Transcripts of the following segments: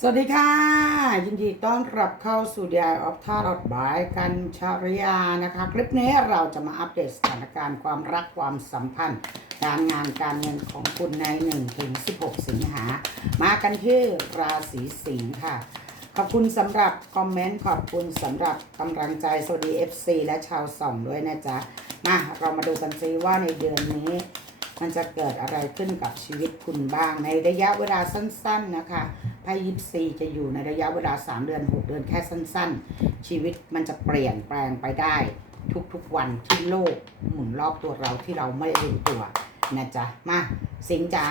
สวัสดีค่ะ ยินดีต้อนรับเข้าสู่ d ด of t a r o t by กันชาริยานะคะ คลิปนี้เราจะมาอัปเดตสถานการณ์ความรักความสัมพันธ์ การงานการเงินของคุณใน1ถึง16 สิงหา มากันที่ราศีสิงค์ค่ะ ขอบคุณสำหรับคอมเมนต์ขอบคุณสำหรับกำลังใจสวัสดี FC และชาวส่องด้วยนะจ๊ะ มาเรามาดูกันซิว่าในเดือนนี้ มันจะเกิดอะไรขึ้นกับชีวิตคุณบ้าง ในระยะเวลาสั้น ๆนะคะไพ่ยิปซีจะอยู่ในระยะเวลา 3 เดือน 6 เดือนแค่สั้น ๆ ชีวิตมันจะเปลี่ยนแปลงไปได้ ทุกๆวันที่โลกหมุนรอบตัวเราที่เราไม่รู้ตัวนะจ๊ะมาสิงจ๋า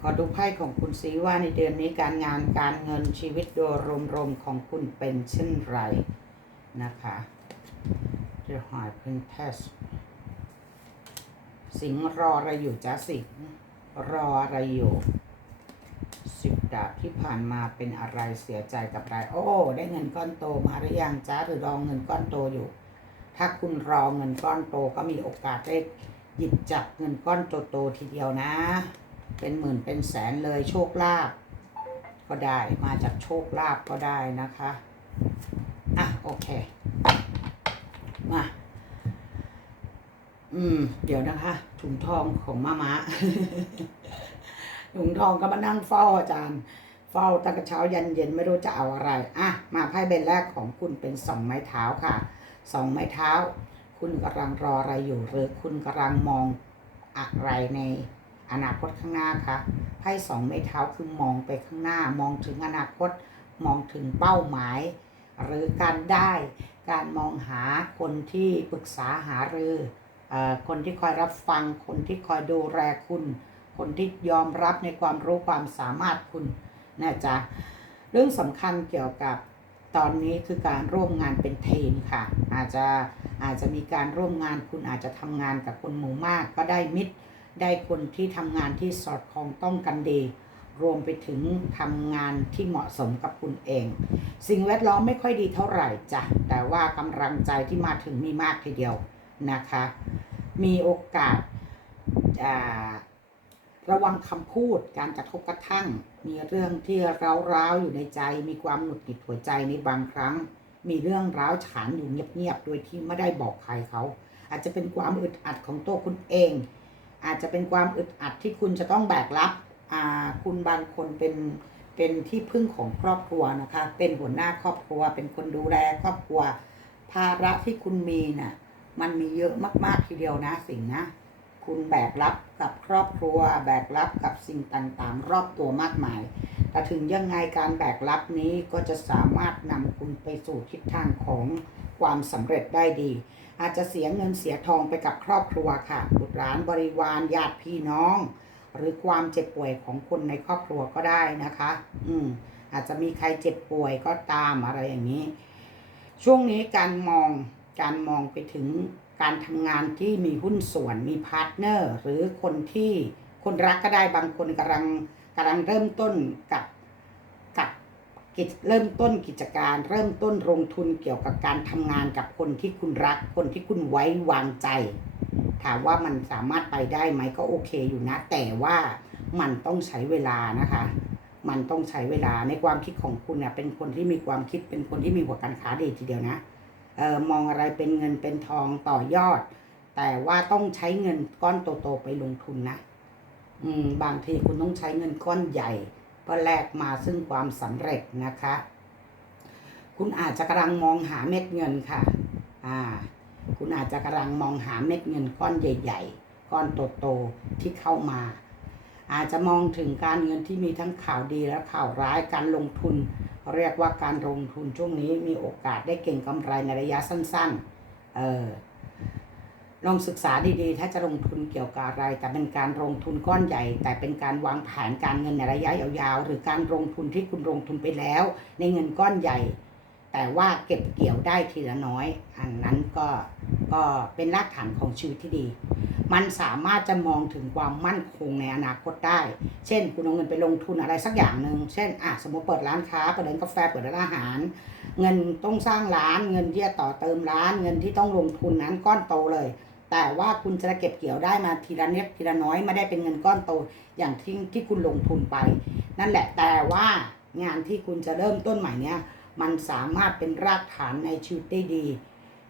ขอดูไพ่ของคุณซีว่าในเดือนนี้การงานการเงินชีวิตโดยรวมๆของคุณเป็นเช่นไรนะคะ The High Princess สิงรออะไรอยู่จ้าสิงรออะไรอยู่สิบดาบที่ผ่านมาเป็นอะไรเสียใจกับอะไรโอ้ ได้เงินก้อนโตมาหรือยังจ้าหรือรองเงินก้อนโตอยู่ ถ้าคุณรอเงินก้อนโตก็มีโอกาสได้หยิบจับเงินก้อนโตๆทีเดียวนะ เป็นหมื่นเป็นแสนเลยโชคลาภก็ได้มาจากโชคลาภก็ได้นะคะ อะ โอเค มา อืม เดี๋ยวนะคะ ถุงทองของมามาถุงทองก็มานั่งเฝ้าอาจารย์เฝ้าตั้งแต่เช้ายันเย็นไม่รู้จะเอาอะไร อะ มาไพ่ใบแรกของคุณเป็นสองไม้เท้าค่ะสองไม้เท้า คุณกำลังรออะไรอยู่หรือคุณกำลังมองอะไรในอนาคตข้างหน้าคะไพ่สองไม้เท้าคือมองไปข้างหน้ามองถึงอนาคต มองถึงเป้าหมาย หรือการได้ การมองหาคนที่ปรึกษาหารือ คนที่คอยรับฟัง คนที่คอยดูแลคุณ คนที่ยอมรับในความรู้ความสามารถคุณนะจ๊ะเรื่องสำคัญเกี่ยวกับตอนนี้คือการร่วมงานเป็นทีมค่ะ อาจจะอาจจะมีการร่วมงานคุณอาจจะทำงานกับคนหมู่มาก ก็ได้มิตรได้คนที่ทำงานที่สอดคล้องต้องกันดี รวมไปถึงทำงานที่เหมาะสมกับคุณเอง สิ่งแวดล้อมไม่ค่อยดีเท่าไหร่จ้ะแต่ว่ากำลังใจที่มาถึงมีมากทีเดียว นะคะ มีโอกาสระวังคำพูดการกระทบกระทั่ง มีเรื่องที่ร้าวๆอยู่ในใจ มีความหงุดหงิดหัวใจในบางครั้ง มีเรื่องร้าวฉานอยู่เงียบๆโดยที่ไม่ได้บอกใครเขา อาจจะเป็นความอึดอัดของตัวคุณเอง อาจจะเป็นความอึดอัดที่คุณจะต้องแบกรับคุณบางคนเป็นเป็นที่พึ่งของครอบครัวนะคะ เป็นหัวหน้าครอบครัว เป็นคนดูแลครอบครัว ภาระที่คุณมีน่ะ มันมีเยอะมาก ๆ ทีเดียวนะสิ่งนะ คุณแบกรับกับครอบครัว แบกรับกับสิ่งต่างๆ รอบตัวมากมาย แต่ถึงยังไงการแบกรับนี้ก็จะสามารถนำคุณไปสู่ทิศทางของความสำเร็จได้ดี อาจจะเสียเงินเสียทองไปกับครอบครัวค่ะบุตรหลานบริวารญาติพี่น้อง หรือความเจ็บป่วยของคนในครอบครัวก็ได้นะคะ อืมอาจจะมีใครเจ็บป่วยก็ตามอะไรอย่างนี้ ช่วงนี้การมอง การมองไปถึงการทำงานที่มีหุ้นส่วนมีพาร์ทเนอร์ หรือคนที่คนรักก็ได้บางคนกำลังกำลังเริ่มต้นกับกับกิจเริ่มต้นกิจการ เริ่มต้นลงทุนเกี่ยวกับการทำงานกับคนที่คุณรัก คนที่คุณไว้วางใจ ถามว่ามันสามารถไปได้ไหมก็โอเคอยู่นะ แต่ว่ามันต้องใช้เวลานะคะ มันต้องใช้เวลาในความคิดของคุณเนี่ยเป็นคนที่มีความคิดเป็นคนที่มีหัวการค้าดีทีเดียวนะ ออมองอะไรเป็นเงินเป็นทองต่อยอด แต่ว่าต้องใช้เงินก้อนโตๆไปลงทุนนะอืมบางทีคุณต้องใช้เงินก้อนใหญ่เพื่อแลกมาซึ่งความสำเร็จนะคะ คุณอาจจะกำลังมองหาเม็ดเงินค่ะอ่าคุณอาจจะกำลังมองหาเม็ดเงินก้อนใหญ่ ๆ ก้อนโตๆที่เข้ามา อาจจะมองถึงการเงินที่มีทั้งข่าวดีและข่าวร้ายการลงทุน เรียกว่าการลงทุนช่วงนี้มีโอกาสได้เก่งกำไรในระยะสั้นๆ เออลองศึกษาดีๆ ถ้าจะลงทุนเกี่ยวกับอะไร แต่เป็นการลงทุนก้อนใหญ่ แต่เป็นการวางแผนการเงินในระยะยาวๆ หรือการลงทุนที่คุณลงทุนไปแล้ว ในเงินก้อนใหญ่ แต่ว่าเก็บเกี่ยวได้ทีละน้อย อันนั้นก็ก็เป็นรากฐานของชีวิตที่ดี มันสามารถจะมองถึงความมั่นคงในอนาคตได้ เช่น คุณเอาเงินไปลงทุนอะไรสักอย่างหนึ่ง เช่นอะสมมติเปิดร้านค้า เปิดร้านกาแฟ เปิดร้านอาหาร เงินต้องสร้างร้าน เงินที่จะต่อเติมร้าน เงินที่ต้องลงทุนนั้นก้อนโตเลย แต่ว่าคุณจะเก็บเกี่ยวได้มาทีละนิดทีละน้อยไม่ได้เป็นเงินก้อนโตอย่างที่ที่คุณลงทุนไป นั่นแหละแต่ว่างานที่คุณจะเริ่มต้นใหม่เนี่ย มันสามารถเป็นรากฐานในชีวิตได้ดี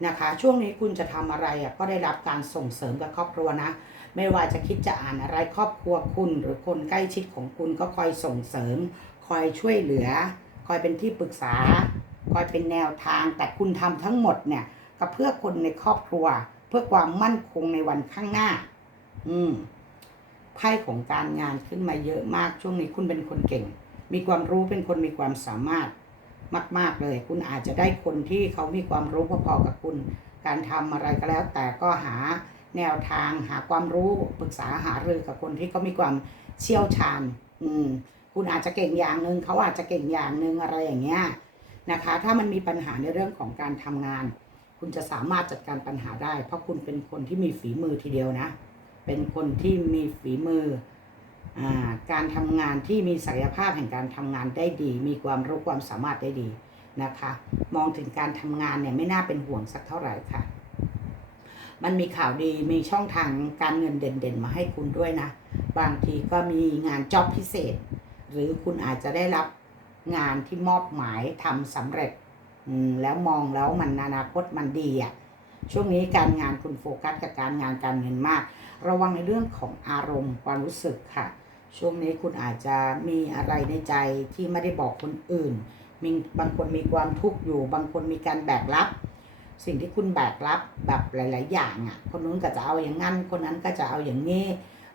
นะคะ ช่วงนี้คุณจะทำอะไรอะก็ได้รับการส่งเสริมกับครอบครัวนะ ไม่ว่าจะคิดจะอ่านอะไรครอบครัวคุณหรือคนใกล้ชิดของคุณก็คอยส่งเสริม คอยช่วยเหลือ คอยเป็นที่ปรึกษา คอยเป็นแนวทางแต่คุณทำทั้งหมดเนี่ยก็เพื่อคนในครอบครัว เพื่อความมั่นคงในวันข้างหน้า อืมไพ่ของการงานขึ้นมาเยอะมากช่วงนี้คุณเป็นคนเก่ง มีความรู้เป็นคนมีความสามารถ มาก ๆ เลย คุณอาจจะได้คนที่เขามีความรู้พอๆกับคุณ การทำอะไรก็แล้ว แต่ก็หาแนวทางหาความรู้ปรึกษาหารือกับคนที่เขามีความเชี่ยวชาญ อืม คุณอาจจะเก่งอย่างหนึ่งเขาอาจจะเก่งอย่างหนึ่งอะไรอย่างเงี้ยนะคะ ถ้ามันมีปัญหาในเรื่องของการทำงาน คุณจะสามารถจัดการปัญหาได้ เพราะคุณเป็นคนที่มีฝีมือทีเดียวนะ เป็นคนที่มีฝีมือ การทำงานที่มีศักยภาพแห่งการทำงานได้ดี มีความรู้ความสามารถได้ดีนะคะ มองถึงการทำงานเนี่ยไม่น่าเป็นห่วงสักเท่าไหร่ค่ะ มันมีข่าวดีมีช่องทางการเงินเด่นๆ มาให้คุณด้วยนะ บางทีก็มีงานจ็อบพิเศษ หรือคุณอาจจะได้รับงานที่มอบหมายทำสำเร็จแล้วมองแล้วมันอนาคตมันดีอะ่ะช่วงนี้การงานคุณโฟกัสกับการงานการเงินมาก ระวังในเรื่องของอารมณ์ความรู้สึกค่ะ ช่วงนี้คุณอาจจะมีอะไรในใจที่ไม่ได้บอกคนอื่น มีบางคนมีความทุกข์อยู่ บางคนมีการแบกรับ สิ่งที่คุณแบกรับแบบหลาย ๆ อย่างอะ คนนู้นก็จะเอาอย่างนั้น คนนั้นก็จะเอาอย่างนี้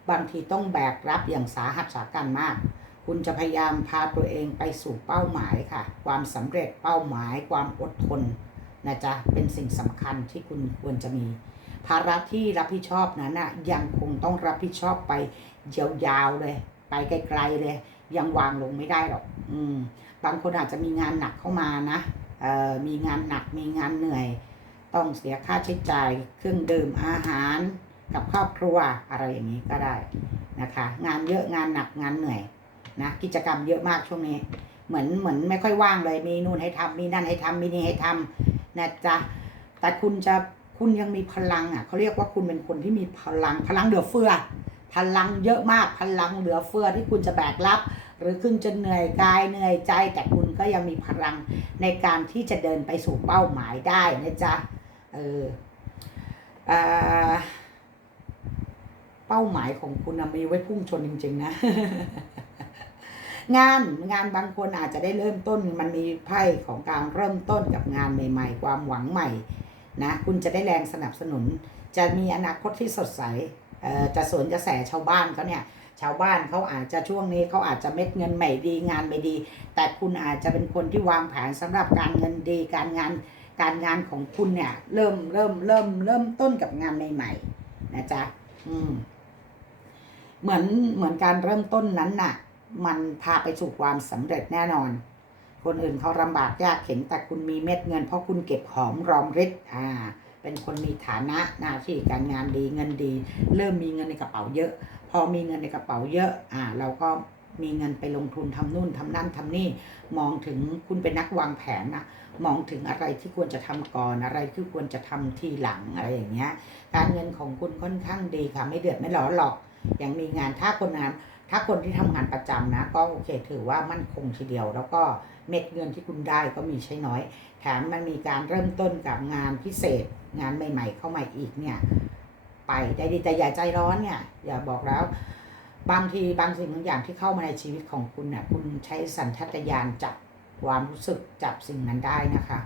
บางทีต้องแบกรับอย่างสาหัสสากันมาก คุณจะพยายามพาตัวเองไปสู่เป้าหมายค่ะ ความสำเร็จเป้าหมาย ความอดทนนะจ๊ะ เป็นสิ่งสำคัญที่คุณควรจะมี ภาระที่รับผิดชอบนั้นน่ะยังคงต้องรับผิดชอบไป ยาวๆเลย ไปไกลๆเลย ยังวางลงไม่ได้หรอก อืม บางคนอาจจะมีงานหนักเข้ามานะเอ่อมีงานหนักมีงานเหนื่อย ต้องเสียค่าใช้จ่ายเครื่องดื่มอาหารกับครอบครัวอะไรอย่างนี้ก็ได้นะคะ งานเยอะงานหนักงานเหนื่อยนะกิจกรรมเยอะมากช่วงนี้ เหมือนเหมือนไม่ค่อยว่างเลยมีนู่นให้ทำมีนั่นให้ทำมีนี่ให้ทำนะจ๊ะแต่คุณจะคุณยังมีพลังอะเขาเรียกว่าคุณเป็นคนที่มีพลังพลังเหลือเฟือ พลังเยอะมากพลังเหลือเฟือที่คุณจะแบกรับ หรือคุณจะเหนื่อยกายเหนื่อยใจ แต่คุณก็ยังมีพลังในการที่จะเดินไปสู่เป้าหมายได้นะจ๊ะเอออ่าเป้าหมายของคุณมีไว้พุ่งชนจริง ๆ นะงานงานบางคนอาจจะได้เริ่มต้นมันมีไพ่ของการเริ่มต้นกับงานใหม่ ๆ ความหวังใหม่นะคุณจะได้แรงสนับสนุน จะมีอนาคตที่สดใส จะสวนกระแสชาวบ้านเขาเนี่ยชาวบ้านเขาอาจจะช่วงนี้เขาอาจจะเม็ดเงินใหม่ดีงานไม่ดี แต่คุณอาจจะเป็นคนที่วางแผนสำหรับการเงินดีการงานการงานของคุณเนี่ยเริ่มเริ่มเริ่มเริ่มต้นกับงานใหม่ๆนะจ๊ะอืมเหมือนเหมือนการเริ่มต้นนั้นน่ะ มันพาไปสู่ความสำเร็จแน่นอน คนอื่นเขาลำบากยากเข็นแต่คุณมีเม็ดเงินเพราะคุณเก็บหอมรอมริบอ่า เป็นคนมีฐานะหน้าที่การงานดีเงินดี เริ่มมีเงินในกระเป๋าเยอะ พอมีเงินในกระเป๋าเยอะอ่าเราก็มีเงินไปลงทุนทำนู่นทำนั่นทำนี่ มองถึงคุณเป็นนักวางแผนนะมองถึงอะไรที่ควรจะทำก่อนอะไรที่ควรจะทำทีหลังอะไรอย่างเงี้ย การเงินของคุณค่อนข้างดีค่ะ ไม่เดือดไม่ร้อนหรอกยังมีงานถ้าคนงานถ้าคนที่ทำงานประจำนะ ก็โอเคถือว่ามั่นคงทีเดียวแล้วก็ เม็ดเงินที่คุณได้ก็มีใช้น้อย แถมมันมีการเริ่มต้นกับงานพิเศษ งานใหม่ ๆ เข้ามาอีกเนี่ย ไปได้ดีแต่อย่าใจร้อนเนี่ย อย่าบอกแล้ว บางทีบางสิ่งบางอย่างที่เข้ามาในชีวิตของคุณเนี่ยคุณใช้สัญชาตญาณจับความรู้สึกจับสิ่งนั้นได้นะคะ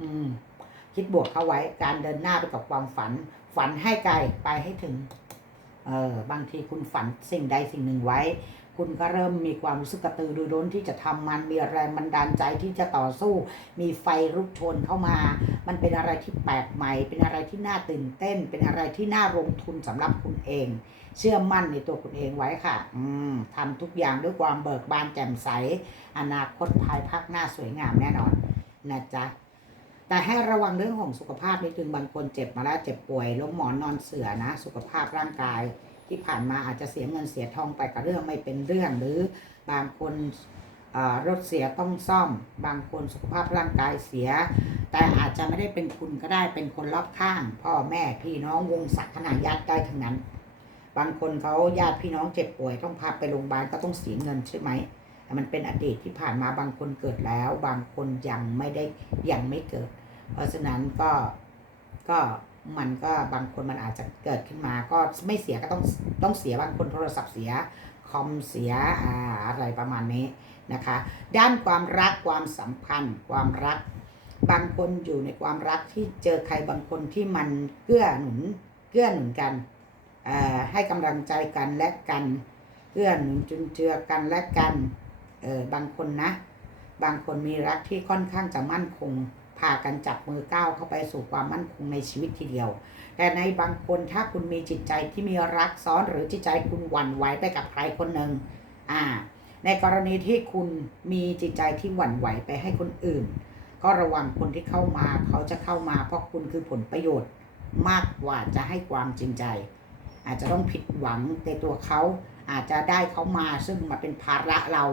อืม คิดบวกเข้าไว้การเดินหน้าไปกับความฝัน ฝันให้ไกลไปให้ถึง เออบางทีคุณฝันสิ่งใดสิ่งหนึ่งไว้ คุณก็เริ่มมีความรู้สึกกระตือรือร้นที่จะทำมันมีแรงบันดาลใจที่จะต่อสู้ มีไฟลุกโชนเข้ามา มันเป็นอะไรที่แปลกใหม่ เป็นอะไรที่น่าตื่นเต้น เป็นอะไรที่น่าลงทุนสำหรับคุณเอง เชื่อมั่นในตัวคุณเองไว้ค่ะ อืมทำทุกอย่างด้วยความเบิกบานแจ่มใส อนาคตภายภาคหน้าสวยงามแน่นอนนะจ๊ะแต่ให้ระวังเรื่องของสุขภาพนิดนึงบางคนเจ็บมาแล้วเจ็บป่วยล้มหมอนนอนเสือนะ สุขภาพร่างกาย ที่ผ่านมาอาจจะเสียเงินเสียทองไปกับเรื่องไม่เป็นเรื่อง หรือบางคนรถเสียต้องซ่อม บางคนสุขภาพร่างกายเสีย แต่อาจจะไม่ได้เป็นคุณก็ได้เป็นคนรอบข้าง พ่อแม่พี่น้องวงศักดิ์ขนาดญาติได้ทั้งนั้น บางคนเขาญาติพี่น้องเจ็บป่วยต้องพาไปโรงพยาบาลก็ต้องเสียเงินใช่ไหมแต่มันเป็นอดีตที่ผ่านมาบางคนเกิดแล้ว บางคนยังไม่ได้ยังไม่เกิด เพราะฉะนั้นก็ก็ มันก็บางคนมันอาจจะเกิดขึ้นมา ก็ไม่เสียก็ต้องต้องเสียบางคนโทรศัพท์เสียคอมเสียอะไรประมาณนี้นะคะ ด้านความรักความสัมพันธ์ ความรัก บางคนอยู่ในความรักที่เจอใครบางคนที่มันเกื้อหนุนเกื้อหนุนกันให้กำลังใจกันและกันเกื้อหนุนจุนเจือกันและกันเออบางคนนะ บางคนมีรักที่ค่อนข้างจะมั่นคง พากันจับมือก้าวเข้าไปสู่ความมั่นคงในชีวิตทีเดียว แต่ในบางคนถ้าคุณมีจิตใจที่มีรักซ้อนหรือจิตใจคุณหวั่นไหวไปกับใครคนหนึ่งอ่า ในกรณีที่คุณมีจิตใจที่หวั่นไหวไปให้คนอื่น ก็ระวังคนที่เข้ามาเขาจะเข้ามาเพราะคุณคือผลประโยชน์มากกว่าจะให้ความจริงใจ อาจจะต้องผิดหวังในตัวเขา อาจจะได้เขามาซึ่งมาเป็นภาระเรา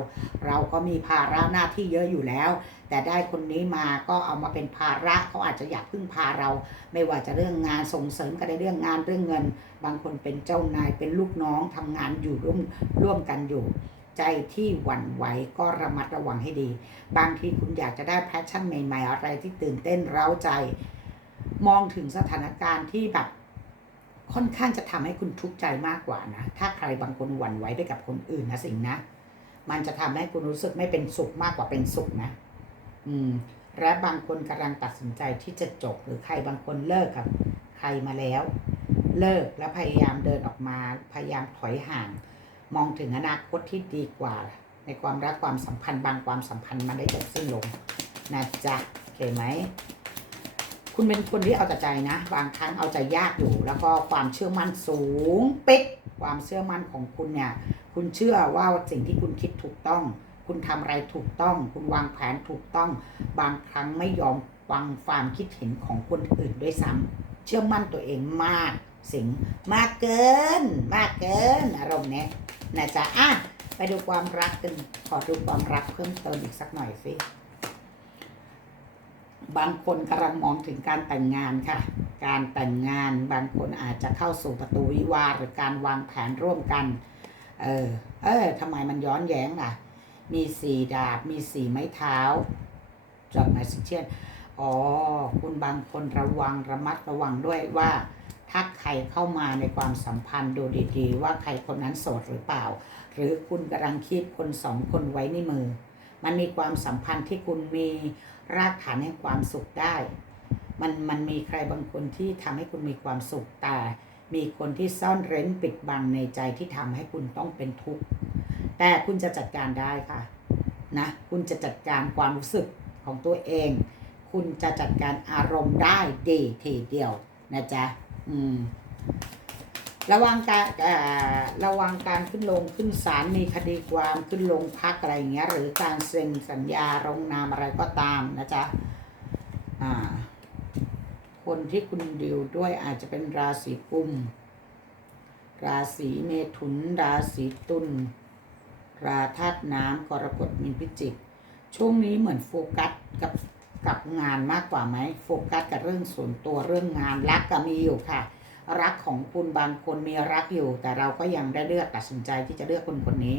เราก็มีภาระหน้าที่เยอะอยู่แล้ว แต่ได้คนนี้มาก็เอามาเป็นภาระเขาอาจจะอยากพึ่งพาเรา ไม่ว่าจะเรื่องงานส่งเสริมกันในเรื่องงานเรื่องเงิน บางคนเป็นเจ้านายเป็นลูกน้องทำงานอยู่ร่วมร่วมกันอยู่ ใจที่หวั่นไหวก็ระมัดระวังให้ดี บางทีคุณอยากจะได้แพชชั่นใหม่ ๆ อะไรที่ตื่นเต้นเร้าใจ มองถึงสถานการณ์ที่แบบ ค่อนข้างจะทำให้คุณทุกข์ใจมากกว่านะ ถ้าใครบางคนหวั่นไหวไปกับคนอื่นนะสิ่งนะ มันจะทำให้คุณรู้สึกไม่เป็นสุขมากกว่าเป็นสุขนะ อืม และบางคนกำลังตัดสินใจที่จะจบหรือใครบางคนเลิกกับ ใครมาแล้ว เลิกแล้วพยายามเดินออกมา พยายามถอยห่าง มองถึงอนาคตที่ดีกว่า ในความรักความสัมพันธ์บางความสัมพันธ์มันได้จบสิ้นลงนะจ๊ะโอเคไหม คุณเป็นคนที่เอาแต่ใจนะ บางครั้งเอาใจยากอยู่ แล้วก็ความเชื่อมั่นสูง เป๊ก ความเชื่อมั่นของคุณเนี่ย คุณเชื่อว่าสิ่งที่คุณคิดถูกต้อง คุณทำอะไรถูกต้อง คุณวางแผนถูกต้อง บางครั้งไม่ยอมฟังความคิดเห็นของคนอื่นด้วยซ้ำเชื่อมั่นตัวเองมากสิงมากเกิน มากเกิน อารมณ์เนี้ยนะจ๊ะอะไปดูความรักกัน ขอดูความรักเพิ่มเติมอีกสักหน่อยสิ บางคนกำลังมองถึงการแต่งงานค่ะ การแต่งงานบางคนอาจจะเข้าสู่ประตูวิวาห์หรือการวางแผนร่วมกัน เออ เออทำไมมันย้อนแย้งล่ะ มีสี่ดาบ มีสี่ไม้เท้าจากนายสิเชียนอ๋อ คุณบางคนระวังระมัดระวังด้วยว่าถ้าใครเข้ามาในความสัมพันธ์ดูดีๆ ว่าใครคนนั้นโสดหรือเปล่า หรือคุณกำลังคิดคนสองคนไว้ในมือ มันมีความสัมพันธ์ที่คุณมีรากฐานแห่งความสุขได้ มันมันมีใครบางคนที่ทำให้คุณมีความสุขแต่ มีคนที่ซ่อนเร้นปิดบังในใจที่ทำให้คุณต้องเป็นทุกข์แต่คุณจะจัดการได้ค่ะนะคุณจะจัดการความรู้สึกของตัวเอง คุณจะจัดการอารมณ์ได้ดีทีเดียวนะจ๊ะอืม ระวังการระวังการขึ้นลงขึ้นศาลมีคดีความขึ้นลงพักอะไรอย่างเงี้ย หรือการเซ็นสัญญาลงนามอะไรก็ตามนะจ๊ะคนที่คุณดิวด้วยอาจจะเป็นราศีกุม ราศีเมถุน ราศีตุล ราธาตุน้ำกรกฎมีนพิจิก ช่วงนี้เหมือนโฟกัสกับกับงานมากกว่าไหมโฟกัสกับเรื่องส่วนตัวเรื่องงานรักก็มีอยู่ค่ะ รักของคุณบางคนมีรักอยู่ แต่เราก็ยังได้เลือกตัดสินใจที่จะเลือกคนคนนี้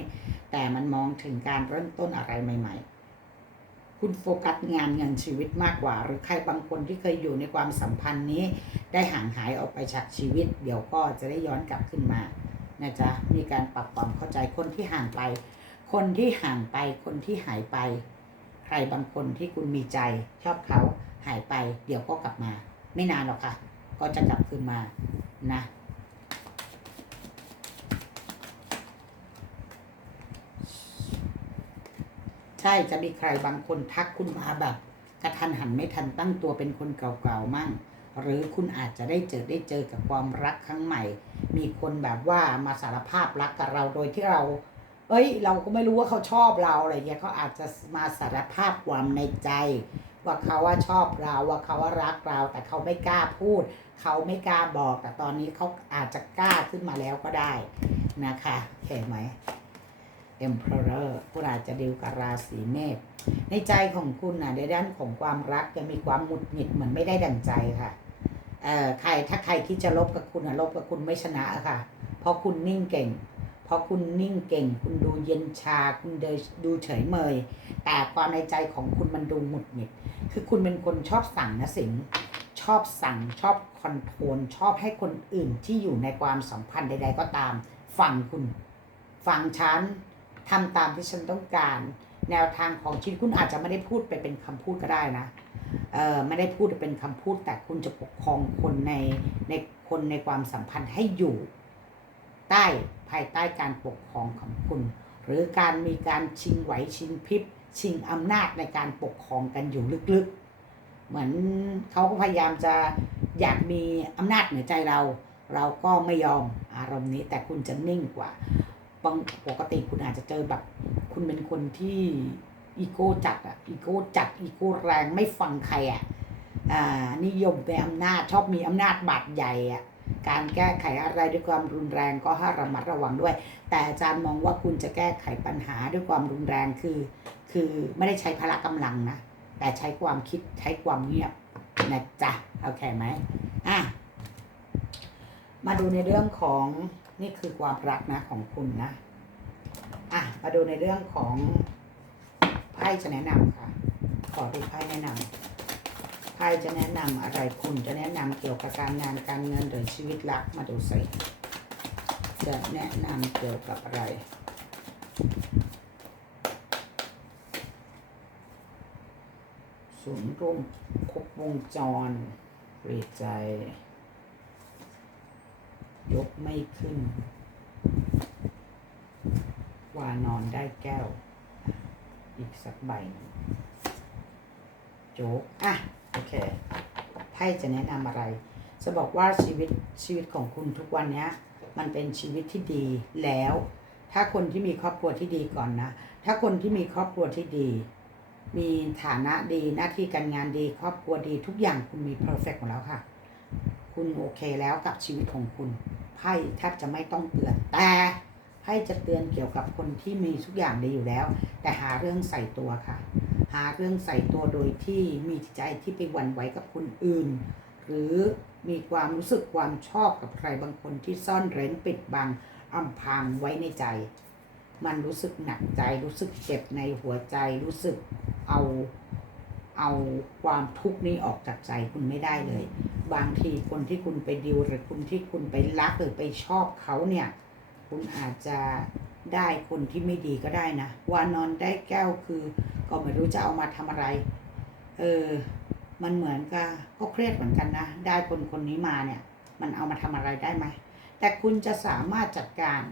แต่มันมองถึงการเริ่มต้นอะไรใหม่ ๆคุณโฟกัสงานเงินชีวิตมากกว่า หรือใครบางคนที่เคยอยู่ในความสัมพันธ์นี้ ได้ห่างหายออกไปจากชีวิต เดี๋ยวก็จะได้ย้อนกลับขึ้นมานะจ๊ะมีการปรับความเข้าใจคนที่ห่างไป คนที่ห่างไปคนที่หายไป ใครบางคนที่คุณมีใจชอบเขาหายไป เดี๋ยวก็กลับมา ไม่นานหรอกค่ะ ก็จะกลับคืนมานะใช่จะมีใครบางคนทักคุณมาแบบกระทันหันไม่ทันตั้งตัวเป็นคนเก่าๆมั่ง หรือคุณอาจจะได้เจอได้เจอกับความรักครั้งใหม่ มีคนแบบว่ามาสารภาพรักกับเราโดยที่เรา เอ้ย เราก็ไม่รู้ว่าเขาชอบเราอะไรเงี้ยเขาอาจจะมาสารภาพความในใจ ว่าเขาว่าชอบเราว่าเขาว่ารักเรา แต่เขาไม่กล้าพูด เขาไม่กล้าบอก แต่ตอนนี้เขาอาจจะกล้าขึ้นมาแล้วก็ได้นะคะเห็นไหม Emperor คุณอาจจะดีลกับราศีเมษในใจของคุณนะในด้านของความรักจะมีความหงุดหงิดเหมือนไม่ได้ดั่งใจค่ะเอ่อใครถ้าใครที่จะลบกับคุณนะลบกับคุณไม่ชนะค่ะ เพราะคุณนิ่งเก่ง เพราะคุณนิ่งเก่ง คุณดูเย็นชา คุณเดยดูเฉยเมย แต่ความในใจของคุณมันดูหงุดหงิด คือคุณเป็นคนชอบสั่งนะสิงชอบสั่งชอบคอนโทรลชอบให้คนอื่นที่อยู่ในความสัมพันธ์ใด ๆ ก็ตาม ฟังคุณ ฟังฉันทำตามที่ฉันต้องการ แนวทางของชีวิตคุณอาจจะไม่ได้พูดไปเป็นคำพูดก็ได้นะเออไม่ได้พูดเป็นคำพูด แต่คุณจะปกครองคนในในคนในความสัมพันธ์ให้อยู่ ใต้ภายใต้การปกครองของคุณ หรือการมีการชิงไหวชิงพริบ ชิงอำนาจในการปกครองกันอยู่ลึกๆ เหมือนเขาก็พยายามจะอยากมีอำนาจเหนือใจเรา เราก็ไม่ยอมอารมณ์นี้ แต่คุณจะนิ่งกว่าบางปกติคุณอาจจะเจอแบบ คุณเป็นคนที่อีโก้จัดอะอีโก้จัดอีโก้แรงไม่ฟังใครอะอ่านิยมในอำนาจชอบมีอำนาจบาดใหญ่อะ การแก้ไขอะไรด้วยความรุนแรงก็ให้ระมัดระวังด้วย แต่อาจารย์มองว่าคุณจะแก้ไขปัญหาด้วยความรุนแรงคือ คือไม่ได้ใช้พละกำลังนะ แต่ใช้ความคิดใช้ความเงียบนะจ๊ะโอเคไหมอะมาดูในเรื่องของนี่คือความรักนะของคุณนะอะมาดูในเรื่องของไพ่จะแนะนำค่ะ ขอดูไพ่แนะนำ พ่จะแนะนำอะไรคุณจะแนะนำเกี่ยวกับการงานการเงินหรือชีวิตรักมาดูสิจะแนะนำเกี่ยวกับอะไรศูนย์ร่วมครบวงจรเปรียดใจ ยกไม่ขึ้น วานอนได้แก้ว อีกสักใบโจ๊กอะ โอเคไพ่จะแนะนำอะไร จะบอกว่าชีวิตชีวิตของคุณทุกวันเนี้ยมันเป็นชีวิตที่ดีแล้ว ถ้าคนที่มีครอบครัวที่ดีก่อนนะ ถ้าคนที่มีครอบครัวที่ดี มีฐานะดีหน้าที่การงานดี ครอบครัวดีทุกอย่างคุณมีเพอร์เฟกต์หมดแล้วค่ะ คุณโอเคแล้วกับชีวิตของคุณไพ่แทบจะไม่ต้องเตือนแต่ไพ่จะเตือนเกี่ยวกับคนที่มีทุกอย่างดีอยู่แล้ว แต่หาเรื่องใส่ตัวค่ะ หาเรื่องใส่ตัวโดยที่มีจิตใจที่ไปหวั่นไหวกับคนอื่น หรือมีความรู้สึกความชอบกับใครบางคนที่ซ่อนเร้นปิดบังอำพรางไว้ในใจ มันรู้สึกหนักใจรู้สึกเจ็บในหัวใจรู้สึกเอาเอาความทุกข์นี้ออกจากใจคุณไม่ได้เลย บางทีคนที่คุณไปดิวหรือคุณที่คุณไปรักหรือไปชอบเขาเนี่ย คุณอาจจะได้คนที่ไม่ดีก็ได้นะ วานอนได้แก้วคือ ก็ไม่รู้จะเอามาทำอะไร เออ มันเหมือนกับก็เครียดเหมือนกันนะ ได้คนคนนี้มาเนี่ย มันเอามาทำอะไรได้ไหม แต่คุณจะสามารถจัดการ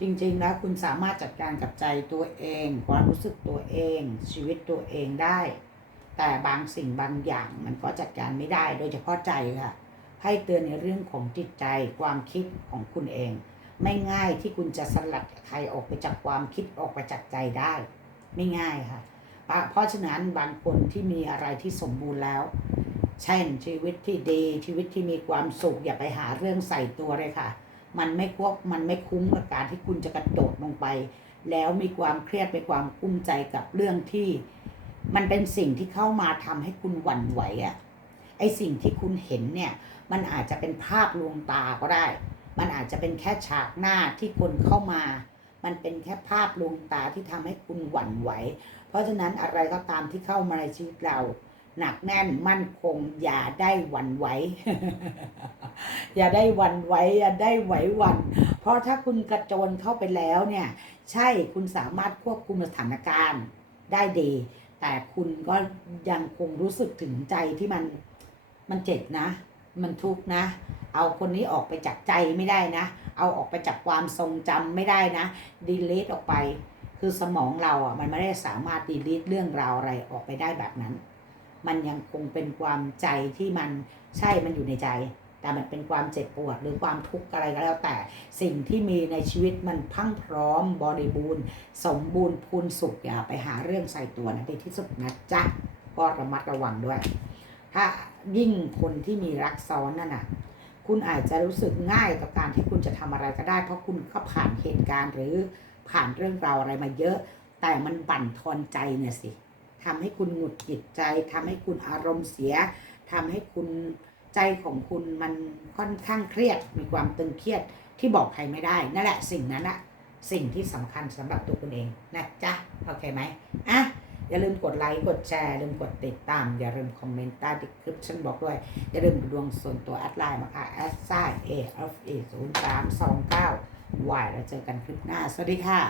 จริงๆ แล้วคุณสามารถจัดการกับใจตัวเอง ความรู้สึกตัวเอง ชีวิตตัวเองได้ แต่บางสิ่งบางอย่างมันก็จัดการไม่ได้ โดยเฉพาะใจค่ะ ให้เตือนในเรื่องของจิตใจ ความคิดของคุณเอง ไม่ง่ายที่คุณจะสลัดใครออกไปจากความคิดออกไปจากใจได้ ไม่ง่ายค่ะ เพราะฉะนั้นบางคนที่มีอะไรที่สมบูรณ์แล้ว เช่นชีวิตที่ดีชีวิตที่มีความสุขอย่าไปหาเรื่องใส่ตัวเลยค่ะ มันไม่ควบมันไม่คุ้มกับการที่คุณจะกระโดดลงไป แล้วมีความเครียดมีความกุ้มใจกับเรื่องที่ มันเป็นสิ่งที่เข้ามาทำให้คุณหวั่นไหวอะ่ะไอสิ่งที่คุณเห็นเนี่ย มันอาจจะเป็นภาพลวงตาก็ได้ มันอาจจะเป็นแค่ฉากหน้าที่คนเข้ามา มันเป็นแค่ภาพลวงตาที่ทำให้คุณหวั่นไหว เพราะฉะนั้นอะไรก็ตามที่เข้ามาในชีวิตเรา หนักแน่นมั่นคง อย่าได้หวั่นไหว อย่าได้หวั่นไหวอย่าได้ไหวหวั่น เพราะถ้าคุณกระโจนเข้าไปแล้วเนี่ย ใช่คุณสามารถควบคุมสถานการณ์ได้ดี แต่คุณก็ยังคงรู้สึกถึงใจที่มันมันเจ็บนะ มันทุกข์นะ เอาคนนี้ออกไปจากใจไม่ได้นะ เอาออกไปจากความทรงจำไม่ได้นะดีลีทออกไป คือสมองเราอะมันไม่ได้สามารถดีลีทเรื่องราวอะไรออกไปได้แบบนั้น มันยังคงเป็นความใจที่มันใช่มันอยู่ในใจ แต่มันเป็นความเจ็บปวดหรือความทุกข์อะไรก็แล้วแต่ สิ่งที่มีในชีวิตมันพังพร้อมบริบูรณ์ สมบูรณ์พูนสุขอย่าไปหาเรื่องใส่ตัวนะดีที่สุดนะจ๊ะก็ระมัดระวังด้วย ถ้ายิ่งคนที่มีรักซ้อนนั่นน่ะ คุณอาจจะรู้สึกง่ายต่อการที่คุณจะทำอะไรก็ได้ เพราะคุณก็ผ่านเหตุการณ์หรือผ่านเรื่องราวอะไรมาเยอะ แต่มันบั่นทอนใจเนี่ยสิทำให้คุณหงุดหงิดใจทำให้คุณอารมณ์เสียทำให้คุณใจของคุณมันค่อนข้างเครียด มีความตึงเครียดที่บอกใครไม่ได้ นั่นแหละสิ่งนั้นอะสิ่งที่สำคัญสำหรับตัวคุณเองนะจ๊ะโอเคไหมอะ อย่าลืมกดไลค์กดแชร์อย่าลืมกดติดตาม อย่าลืมคอมเมนต์ใต้ดีคลิปชั่นบอกด้วย อย่าลืมดูดวงส่วนตัวแอดไลน์มาค่ะแอดไซเอฟเอศูนย์สามสองเก้าวายแล้วเจอกันคลิปหน้า สวัสดีค่ะ